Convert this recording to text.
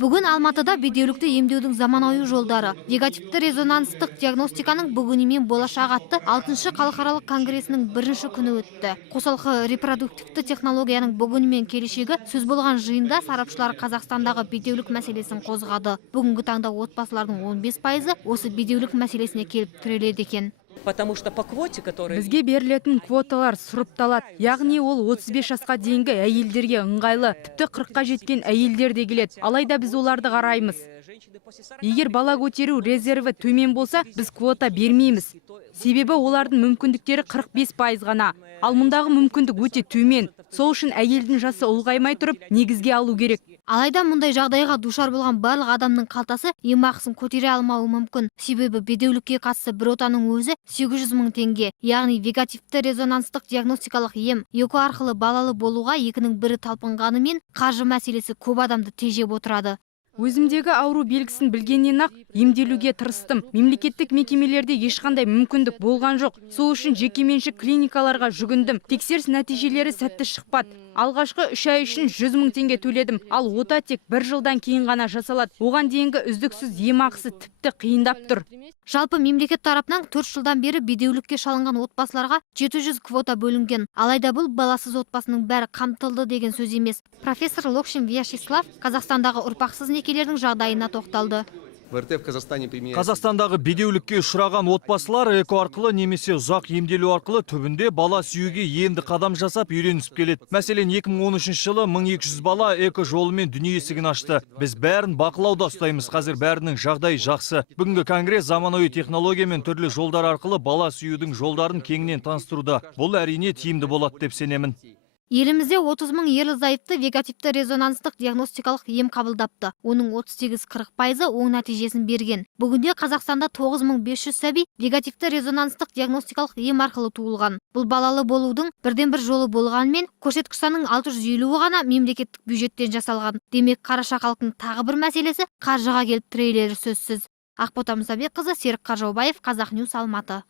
Бүгін Алматыда бедеулікті емдеудің заманауи жолдары, вегетативті резонанстық диагностиканың бүгіні мен болашағы атты 6-шы халықаралық конгресінің бірінші күні өтті. Қосалқы репродуктивті технологияның бүгіні мен келешегі сөз болған жиында сарапшылар Қазақстандағы бедеулік мәселесін қозғады. Бүгінгі таңда отбасылардың 15% осы бедеулік мәселесіне келіп тіреледі екен. Потому что по квоте, которая... Бізге берілетін квоталар сұрыпталады. Яғни ол 35 жасқа дейінгі әйелдерге ыңғайлы, тіпті 40-қа жеткен әйелдер де келеді. Алайда біз оларды қараймыз. Егер бала көтеру резерві төмен болса, біз квота бермейміз. Себебі олардың мүмкіндіктері 45% ғана. Ал мұндағы мүмкіндік өте төмен. Сол үшін әйелдің жасы ұлғаймай тұрып, негізге алу керек. Алайда мұндай жағдайға душар болған барлық адамның қалтасы емақысын көтере алмауы мүмкін. Себебі бедеулікке қатысты бір отаның өзі 800 мың теңге. Яғни вегетативті резонанстық диагностикалық ем ЕКО арқылы балалы болуға екінің бірі талпынғанымен қаржы мәселесі көп адамды тежеп отырады. Өзімдегі ауру белгісін білгеннен ақ емделуге тырыстым. Мемлекеттік мекемелерде ешқандай мүмкіндік болған жоқ. Сол үшін жекеменшік клиникаларға жүгіндім. Тексеріс нәтижелері сәтті шықпады. Алғашқы 3 ай үшін 100 мың теңге төледім. Ал ота тек 1 жылдан кейін ғана жасалады. Оған дейінгі үздіксіз емақысы тіпті қиындап тұр. Жалпы мемлекет тарапынан 4 жылдан бері бедеулікке шалынған отбасыларға 700 квота бөлінген. Алайда бұл баласыз отбасының бәрі қамтылды деген сөз емес. Профессор Локшин Вячеслав Қазақстандағы ұрпақсыз некелердің жағдайына тоқталды. Қазақстандағы бедеулікке ұшыраған отбасылар ЭКО арқылы немесе ұзақ емделу арқылы түбінде бала сүюге енді қадам жасап үйренісіп келеді. Мәселен 2013 жылы 1200 бала ЭКО жолымен дүние есігін ашты. Біз бәрін бақылауда ұстаймыз, қазір бәрінің жағдайы жақсы. Бүгінгі конгресс заманауи технология мен түрлі жолдар арқылы бала сүюдің жолдарын кеңінен таныстыруда. Бұл әрине тиімді болады деп сенемін. Елімізде 30 мың ерлі-зайыпты вегетативті резонанстық диагностикалық ем қабылдапты. Оның 38-40% оң нәтижесін берген. Бүгінде Қазақстанда 9500 сәби вегетативті резонанстық диагностикалық ем арқылы туылған. Бұл балалы болудың бірден-бір жолы болғанымен, көрсеткіш санының 650-і ғана мемлекеттік бюджеттен жасалған. Демек, қараша халықтың тағы бір мәселесі қаржыға келіп тірелері сөзсіз. Ақбота Мұсабекқызы, Серік Қаржаубаев, Қазақ Ньюс, Алматы.